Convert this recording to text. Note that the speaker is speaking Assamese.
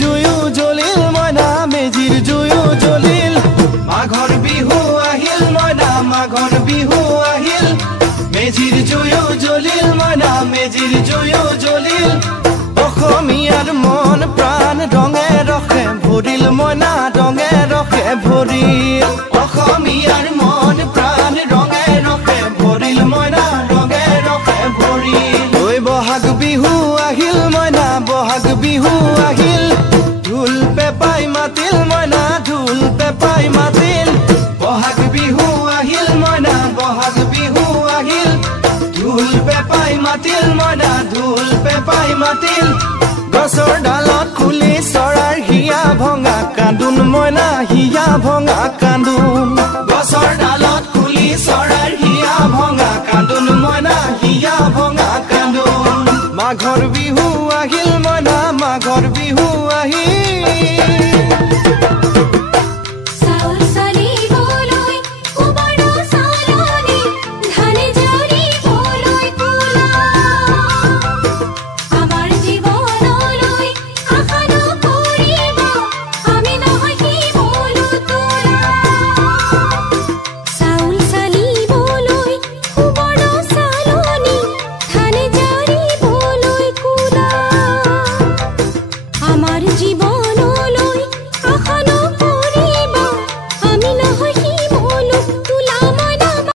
জুয়ো জ্বলিল মইনা মেজিৰ জুয়ো জ্বলিল মাঘৰ বিহু আহিল মইনা মাঘৰ বিহু আহিল মেজিৰ জুয়ো জ্বলিল মইনা মেজিৰ জুয়ো জ্বলিল অসমীয়াৰ মন প্ৰাণ ৰঙে ৰখে ভৰিল মইনা ৰঙে ৰখে ভৰিল অসমীয়াৰ মন প্ৰাণ ৰঙে ৰখে ভৰিল মইনা ৰঙে ৰখে ভৰিল ঐ বহাগ বিহু আহিল মইনা বহাগ বিহু আহিল ঢোল পেপাই মাতিল মইনা ঢোল পেপাই মাতিল বহাগ বিহু আহিল মইনা বহাগ বিহু আহিল ঢোল পেপাই মাতিল মইনা ঢোল পেপাই মাতিল গছৰ ডালত খুলি চৰাৰ হিয়া ভঙা কান্দোন মইনা হিয়া ভঙা কান্দোন